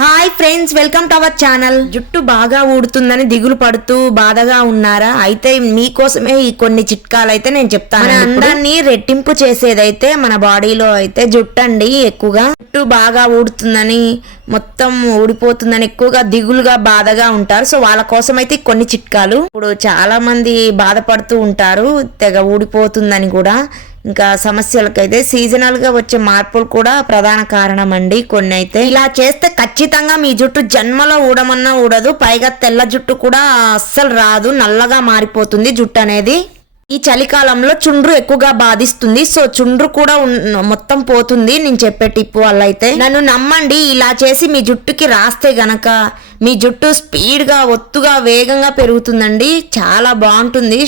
Hi friends welcome to our channel జుట్టు బాగా ఊడుతుందని దిగులు పడుతూ బాధగా ఉన్నారా? అయితే మీకోసమే ఈ కొన్ని చిట్కాలు అయితే నేను చెప్తాను అందాన్ని రెట్టింపు చేసేదైతే మన బాడీలో అయితే జుట్టు అండి ఎక్కువగా. జుట్టు బాగా ఊడుతుందని మొత్తం ఊడిపోతుందని ఎక్కువగా దిగులుగా బాధగా ఉంటారు. సో వాళ్ళ కోసం అయితే కొన్ని చిట్కాలు. ఇప్పుడు చాలా మంది బాధపడుతూ ఉంటారు తెగ ఊడిపోతుందని కూడా. ఇంకా సమస్యలకైతే సీజనల్గా వచ్చే మార్పులు కూడా ప్రధాన కారణం అండి కొన్ని అయితే ఇలా చేస్తే ఖచ్చితంగా మీ జుట్టు జన్మలో ఊడమన్నా ఊడదు పైగా తెల్ల జుట్టు కూడా అస్సలు రాదు నల్లగా మారిపోతుంది జుట్టు అనేది. ఈ చలికాలంలో చుండ్రు ఎక్కువగా బాధిస్తుంది సో చుండ్రు కూడా మొత్తం పోతుంది నేను చెప్పే టిప్ వల్ల అయితే నన్ను నమ్మండి ఇలా చేసి మీ జుట్టుకి రాస్తే గనక మీ జుట్టు స్పీడ్గా ఒత్తుగా వేగంగా పెరుగుతుందండి చాలా బాగుంటుంది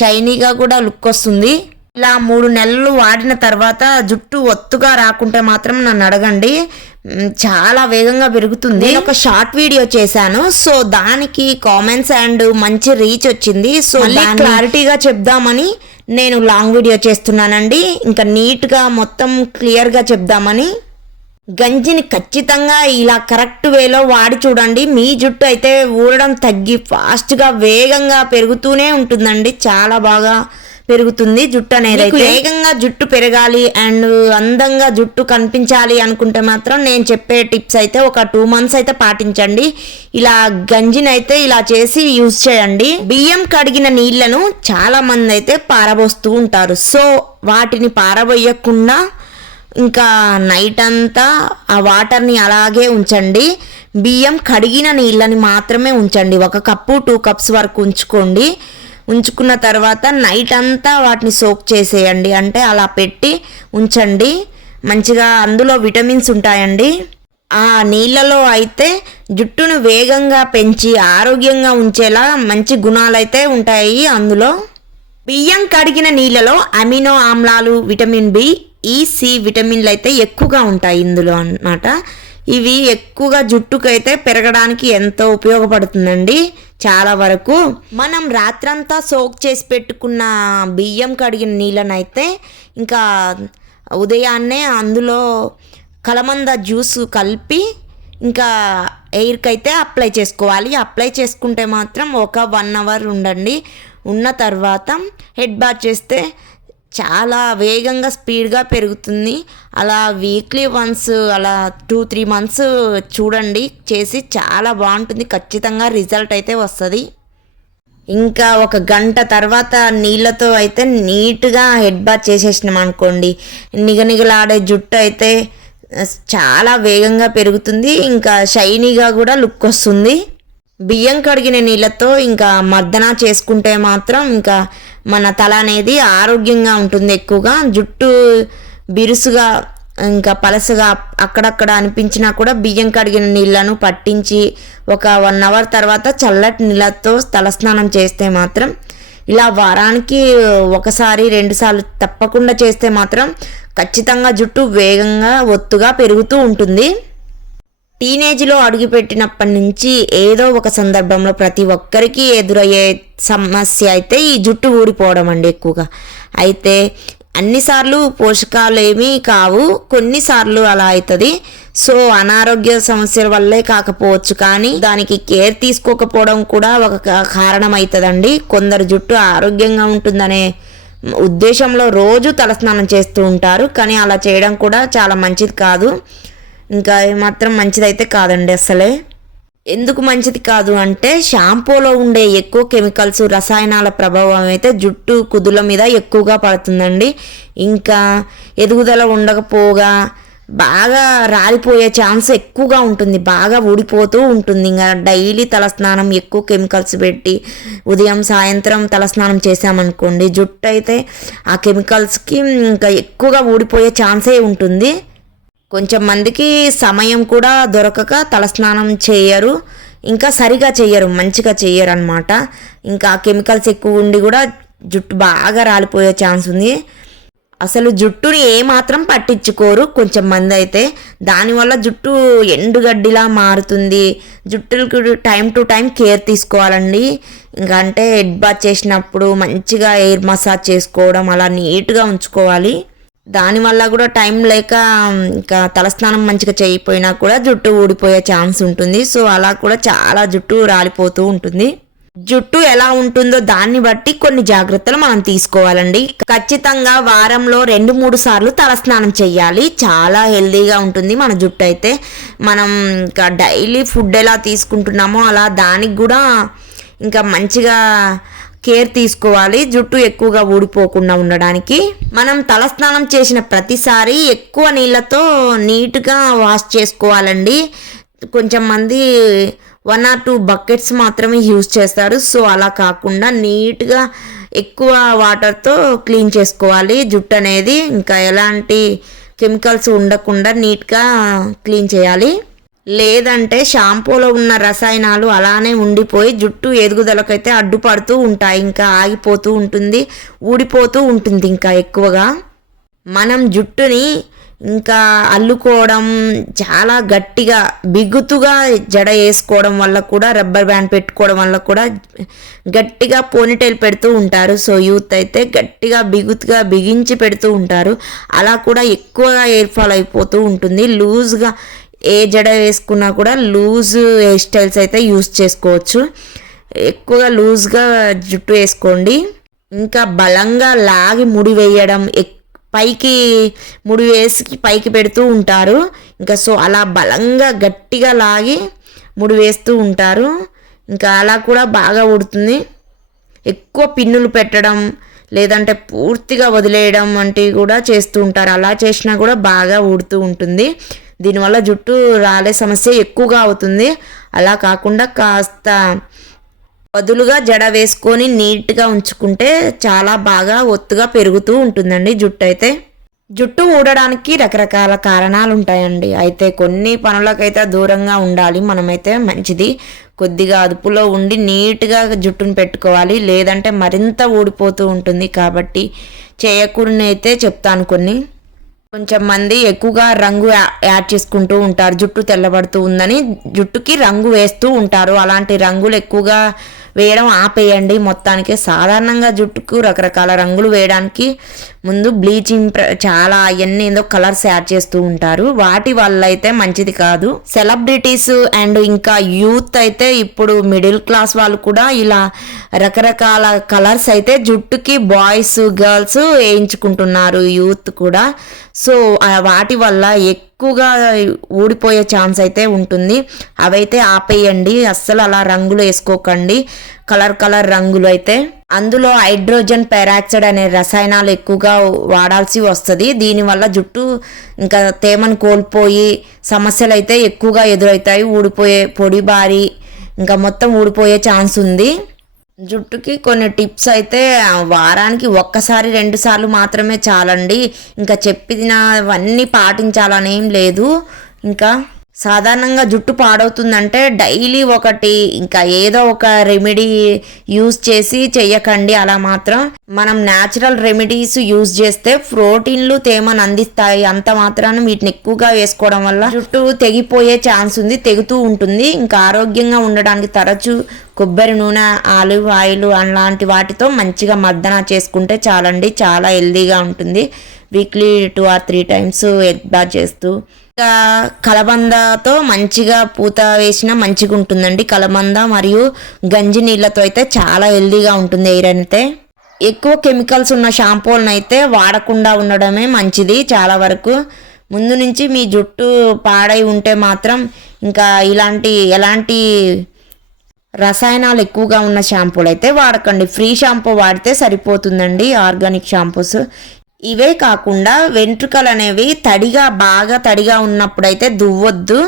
షైనీగా కూడా లుక్ వస్తుంది. ఇలా మూడు నెలలు వాడిన తర్వాత జుట్టు ఒత్తుగా రాకుంటే మాత్రం నన్ను అడగండి. చాలా వేగంగా పెరుగుతుంది. ఒక షార్ట్ వీడియో చేశాను. సో దానికి కామెంట్స్ అండ్ మంచి రీచ్ వచ్చింది. సో క్లారిటీగా చెప్దామని నేను లాంగ్ వీడియో చేస్తున్నానండి. ఇంకా నీట్గా మొత్తం క్లియర్గా చెప్దామని. గంజిని ఖచ్చితంగా ఇలా కరెక్ట్ వేలో వాడి చూడండి. మీ జుట్టు అయితే ఊరడం తగ్గి ఫాస్ట్గా వేగంగా పెరుగుతూనే ఉంటుందండి. చాలా బాగా పెరుగుతుంది జుట్టు అనేది వేగంగా జుట్టు పెరగాలి అండ్ అందంగా జుట్టు కనిపించాలి అనుకుంటే మాత్రం నేను చెప్పే టిప్స్ అయితే ఒక టూ మంత్స్ అయితే పాటించండి. ఇలా గంజిని అయితే ఇలా చేసి యూజ్ చేయండి. బియ్యం కడిగిన నీళ్ళను చాలా మంది అయితే పారబోస్తూ ఉంటారు. సో వాటిని పారబోయకుండా ఇంకా నైట్ అంతా ఆ వాటర్ని అలాగే ఉంచండి. బియ్యం కడిగిన నీళ్ళని మాత్రమే ఉంచండి. ఒక కప్పు టూ కప్స్ వరకు ఉంచుకోండి. ఉంచుకున్న తర్వాత నైట్ అంతా వాటిని సోక్ చేసేయండి. అంటే అలా పెట్టి ఉంచండి. మంచిగా అందులో విటమిన్స్ ఉంటాయండి. ఆ నీళ్ళలో అయితే జుట్టును వేగంగా పెంచి ఆరోగ్యంగా ఉంచేలా మంచి గుణాలైతే ఉంటాయి అందులో. బియ్యం కడిగిన నీళ్ళలో అమినో ఆమ్లాలు విటమిన్ బి ఈ సి విటమిన్లు అయితే ఎక్కువగా ఉంటాయి ఇందులో అన్నమాట. ఇవి ఎక్కువగా జుట్టుకైతే పెరగడానికి ఎంతో ఉపయోగపడుతుందండి. చాలా వరకు మనం రాత్రంతా సోక్ చేసి పెట్టుకున్న బియ్యం కడిగిన నీళ్ళనైతే ఇంకా ఉదయాన్నే అందులో కలమంద జ్యూస్ కలిపి ఇంకా ఎయిర్కి అయితే అప్లై చేసుకోవాలి. అప్లై చేసుకుంటే మాత్రం ఒక వన్ అవర్ ఉండండి. ఉన్న తర్వాత హెడ్ బాత్ చేస్తే చాలా వేగంగా స్పీడ్గా పెరుగుతుంది. అలా వీక్లీ వన్స్ అలా టూ త్రీ మంత్స్ చూడండి. చేసి చాలా బాగుంటుంది. ఖచ్చితంగా రిజల్ట్ అయితే వస్తుంది. ఇంకా ఒక గంట తర్వాత నీళ్ళతో అయితే నీట్గా హెడ్ బాత్ చేసేసినాం అనుకోండి. నిగనిగలాడే జుట్టు అయితే చాలా వేగంగా పెరుగుతుంది. ఇంకా షైనీగా కూడా లుక్ వస్తుంది. బియ్యం కడిగిన నీళ్ళతో ఇంకా మర్దన చేసుకుంటే మాత్రం ఇంకా మన తల అనేది ఆరోగ్యంగా ఉంటుంది ఎక్కువగా. జుట్టు బిరుసుగా ఇంకా పలసగా అక్కడక్కడ అనిపించినా కూడా బియ్యం కడిగిన నీళ్ళను పట్టించి ఒక వన్ అవర్ తర్వాత చల్లటి నీళ్ళతో తలస్నానం చేస్తే మాత్రం ఇలా వారానికి ఒకసారి రెండుసార్లు తప్పకుండా చేస్తే మాత్రం ఖచ్చితంగా జుట్టు వేగంగా ఒత్తుగా పెరుగుతూ ఉంటుంది. టీనేజ్లో అడుగుపెట్టినప్పటి నుంచి ఏదో ఒక సందర్భంలో ప్రతి ఒక్కరికి ఎదురయ్యే సమస్య అయితే ఈ జుట్టు ఊడిపోవడం అండి ఎక్కువగా. అయితే అన్నిసార్లు పోషకాలు ఏమీ కావు కొన్నిసార్లు అలా అవుతుంది సో అనారోగ్య సమస్యల వల్లే కాకపోవచ్చు కానీ దానికి కేర్ తీసుకోకపోవడం కూడా ఒక కారణం అవుతుందండి కొందరు జుట్టు ఆరోగ్యంగా ఉంటుందనే ఉద్దేశంలో రోజు తలస్నానం చేస్తూ ఉంటారు. కానీ అలా చేయడం కూడా చాలా మంచిది కాదు. ఇంకా మాత్రం మంచిదైతే కాదండి అసలే. ఎందుకు మంచిది కాదు అంటే షాంపూలో ఉండే ఎక్కువ కెమికల్స్ రసాయనాల ప్రభావం అయితే జుట్టు కుదుల మీద ఎక్కువగా పడుతుందండి. ఇంకా ఎదుగుదల ఉండకపోగా బాగా రాలిపోయే ఛాన్స్ ఎక్కువగా ఉంటుంది. బాగా ఊడిపోతూ ఉంటుంది. ఇంకా డైలీ తలస్నానం ఎక్కువ కెమికల్స్ పెట్టి ఉదయం సాయంత్రం తలస్నానం చేసామనుకోండి జుట్టు అయితే ఆ కెమికల్స్కి ఇంకా ఎక్కువగా ఊడిపోయే ఛాన్సే ఉంటుంది. కొంచెం మందికి సమయం కూడా దొరకక తలస్నానం చేయరు. ఇంకా సరిగా చేయరు మంచిగా చేయరు అనమాట ఇంకా కెమికల్స్ ఎక్కువ ఉండి కూడా జుట్టు బాగా రాలిపోయే ఛాన్స్ ఉంది. అసలు జుట్టుని ఏమాత్రం పట్టించుకోరు కొంచెం మంది అయితే. దానివల్ల జుట్టు ఎండుగడ్డిలా మారుతుంది. జుట్టులకు టైం టు టైం కేర్ తీసుకోవాలండి. ఇంకా అంటే హెడ్ బాత్ చేసినప్పుడు మంచిగా ఎయిర్ మసాజ్ చేసుకోవడం అలా నీట్గా ఉంచుకోవాలి. దానివల్ల కూడా టైం లేక ఇంకా తలస్నానం మంచిగా చేయకపోయినా కూడా జుట్టు ఊడిపోయే ఛాన్స్ ఉంటుంది. సో అలా కూడా చాలా జుట్టు రాలిపోతూ ఉంటుంది. జుట్టు ఎలా ఉంటుందో దాన్ని బట్టి కొన్ని జాగ్రత్తలు మనం తీసుకోవాలండి. ఖచ్చితంగా వారంలో రెండు మూడు సార్లు తలస్నానం చేయాలి చాలా హెల్దీగా ఉంటుంది మన జుట్టు అయితే. మనం ఇంకా డైలీ ఫుడ్ ఎలా తీసుకుంటున్నామో అలా దానికి కూడా ఇంకా మంచిగా కేర్ తీసుకోవాలి జుట్టు ఎక్కువగా ఊడిపోకుండా ఉండడానికి. మనం తలస్నానం చేసిన ప్రతిసారి ఎక్కువ నీళ్ళతో నీట్గా వాష్ చేసుకోవాలండి. కొంచెం మంది వన్ ఆర్ టూ బకెట్స్ మాత్రమే యూజ్ చేస్తారు. సో అలా కాకుండా నీట్గా ఎక్కువ వాటర్తో క్లీన్ చేసుకోవాలి జుట్టు అనేది. ఇంకా ఎలాంటి కెమికల్స్ ఉండకుండా నీట్గా క్లీన్ చేయాలి. లేదంటే షాంపూలో ఉన్న రసాయనాలు అలానే ఉండిపోయి జుట్టు ఎదుగుదలకైతే అడ్డుపడుతూ ఉంటాయి. ఇంకా ఆగిపోతూ ఉంటుంది ఊడిపోతూ ఉంటుంది ఇంకా ఎక్కువగా. మనం జుట్టుని ఇంకా అల్లుకోవడం చాలా గట్టిగా బిగుతుగా జడ వేసుకోవడం వల్ల కూడా రబ్బర్ బ్యాండ్ పెట్టుకోవడం వల్ల కూడా గట్టిగా పోనీటైల్ పెడుతూ ఉంటారు. సో యూత్ అయితే గట్టిగా బిగుతుగా బిగించి పెడుతూ ఉంటారు. అలా కూడా ఎక్కువగా ఎయిర్ ఫాల్ అయిపోతూ ఉంటుంది. లూజ్గా ఏ జడ వేసుకున్నా కూడా లూజ్ హెయిర్ స్టైల్స్ అయితే యూస్ చేసుకోవచ్చు. ఎక్కువగా లూజ్గా జుట్టు వేసుకోండి. ఇంకా బలంగా లాగి ముడి వేయడం ఎక్ పైకి ముడి వేసి పైకి పెడుతూ ఉంటారు. ఇంకా సో అలా బలంగా గట్టిగా లాగి ముడి వేస్తూ ఉంటారు. ఇంకా అలా కూడా బాగా ఉడుతుంది. ఎక్కువ పిన్నులు పెట్టడం లేదంటే పూర్తిగా వదిలేయడం వంటివి కూడా చేస్తూ ఉంటారు. అలా చేసినా కూడా బాగా ఊడుతూ ఉంటుంది. దీనివల్ల జుట్టు రాలే సమస్య ఎక్కువగా అవుతుంది. అలా కాకుండా కాస్త వదులుగా జడ వేసుకొని నీట్గా ఉంచుకుంటే చాలా బాగా ఒత్తుగా పెరుగుతూ ఉంటుందండి జుట్టు అయితే జుట్టు ఊడడానికి రకరకాల కారణాలు ఉంటాయండి అయితే కొన్ని పనులకైతే దూరంగా ఉండాలి. మనమైతే మంచిది. కొద్దిగా అదుపులో ఉండి నీట్గా జుట్టును పెట్టుకోవాలి. లేదంటే మరింత ఊడిపోతూ ఉంటుంది. కాబట్టి చేయకూడని అయితే చెప్తాను కొన్ని. కొంచెం మంది ఎక్కువగా రంగు యాడ్ చేసుకుంటూ ఉంటారు. జుట్టు తెల్లబడుతూ ఉందని జుట్టుకి రంగు వేస్తూ ఉంటారు. అలాంటి రంగులు ఎక్కువగా వేయడం ఆపేయండి. మొత్తానికి సాధారణంగా జుట్టుకు రకరకాల రంగులు వేయడానికి ముందు బ్లీచింగ్ చాలా అవన్నీ ఏదో కలర్స్ యాడ్ చేస్తూ ఉంటారు. వాటి వల్ల అయితే మంచిది కాదు. సెలబ్రిటీస్ అండ్ ఇంకా యూత్ అయితే ఇప్పుడు మిడిల్ క్లాస్ వాళ్ళు కూడా ఇలా రకరకాల కలర్స్ అయితే జుట్టుకి బాయ్స్ గర్ల్స్ వేయించుకుంటున్నారు యూత్ కూడా. సో వాటి వల్ల ఎక్కువగా ఊడిపోయే ఛాన్స్ అయితే ఉంటుంది. అవైతే ఆపేయండి. అస్సలు అలా రంగులు వేసుకోకండి. కలర్ కలర్ రంగులు అయితే. అందులో హైడ్రోజన్ పెరాక్సైడ్ అనే రసాయనాలు ఎక్కువగా వాడాల్సి వస్తుంది. దీనివల్ల జుట్టు ఇంకా తేమను కోల్పోయి సమస్యలు అయితే ఎక్కువగా ఎదురవుతాయి. ఊడిపోయే పొడి బారి ఇంకా మొత్తం ఊడిపోయే ఛాన్స్ ఉంది. జుట్టుకి కొన్ని టిప్స్ అయితే వారానికి ఒక్కసారి రెండు సార్లు మాత్రమే చాలండి. ఇంకా చెప్పినవన్నీ పాటించాలనేం లేదు. ఇంకా సాధారణంగా జుట్టు పాడవుతుందంటే డైలీ ఒకటి ఇంకా ఏదో ఒక రెమెడీ యూస్ చేసి చెయ్యకండి. అలా మాత్రం మనం న్యాచురల్ రెమెడీస్ యూస్ చేస్తే ప్రోటీన్లు తేమను అందిస్తాయి. అంత మాత్రాన వీటిని ఎక్కువగా వేసుకోవడం వల్ల జుట్టు తెగిపోయే ఛాన్స్ ఉంది తెగుతూ ఉంటుంది. ఇంకా ఆరోగ్యంగా ఉండడానికి తరచు కొబ్బరి నూనె ఆలివ్ ఆయిల్ అలాంటి వాటితో మంచిగా మర్దన చేసుకుంటే చాలండి. చాలా హెల్దీగా ఉంటుంది. Weekly two or three times egg చేస్తూ కలబందతో మంచిగా పూత వేసిన మంచిగా ఉంటుందండి కలబంద మరియు గంజి నీళ్ళతో అయితే చాలా హెల్దీగా ఉంటుంది ఎయిర్ అయితే. ఎక్కువ కెమికల్స్ ఉన్న షాంపూలను అయితే వాడకుండా ఉండడమే మంచిది చాలా వరకు. ముందు నుంచి మీ జుట్టు పాడై ఉంటే మాత్రం ఇంకా ఇలాంటి ఎలాంటి రసాయనాలు ఎక్కువగా ఉన్న షాంపూలు అయితే వాడకండి. ఫ్రీ షాంపూ వాడితే సరిపోతుందండి. Organic shampoos. ఇవే కాకుండా వెంట్రుకలు అనేవి తడిగా బాగా తడిగా ఉన్నప్పుడైతే దువ్వొద్దు.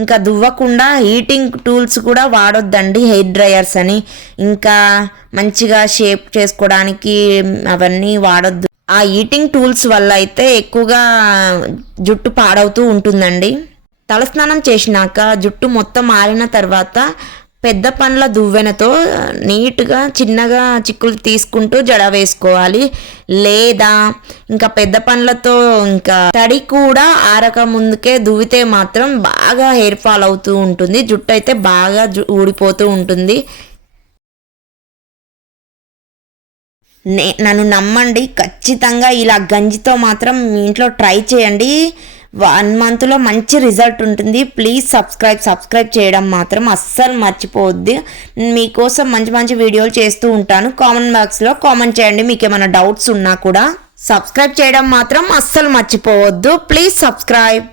ఇంకా దువ్వకుండా హీటింగ్ టూల్స్ కూడా వాడొద్దండి హెయిర్ డ్రయర్స్ అని. ఇంకా మంచిగా షేప్ చేసుకోవడానికి అవన్నీ వాడొద్దు. ఆ హీటింగ్ టూల్స్ వల్ల అయితే ఎక్కువగా జుట్టు పాడవుతూ ఉంటుందండి. తలస్నానం చేసినాక జుట్టు మొత్తం మారిన తర్వాత పెద్ద పండ్ల దువ్వెనతో నీట్గా చిన్నగా చిక్కులు తీసుకుంటూ జడ వేసుకోవాలి. లేదా ఇంకా పెద్ద పండ్లతో ఇంకా తడి కూడా ఆరక ముందుకే దువ్వితే మాత్రం బాగా హెయిర్ ఫాల్ అవుతూ ఉంటుంది. జుట్టు అయితే బాగా ఊడిపోతూ ఉంటుంది. నే నన్ను నమ్మండి. ఖచ్చితంగా ఇలా గంజితో మాత్రం మీ ఇంట్లో ట్రై చేయండి. వన్ మంత్లో మంచి రిజల్ట్ ఉంటుంది. ప్లీజ్ సబ్స్క్రైబ్ సబ్స్క్రైబ్ చేయడం మాత్రం అస్సలు మర్చిపోవద్దు. మీకోసం మంచి మంచి వీడియోలు చేస్తూ ఉంటాను. కామెంట్ బాక్స్లో కామెంట్ చేయండి. మీకు ఏమైనా డౌట్స్ ఉన్నా కూడా సబ్స్క్రైబ్ చేయడం మాత్రం అస్సలు మర్చిపోవద్దు. Please subscribe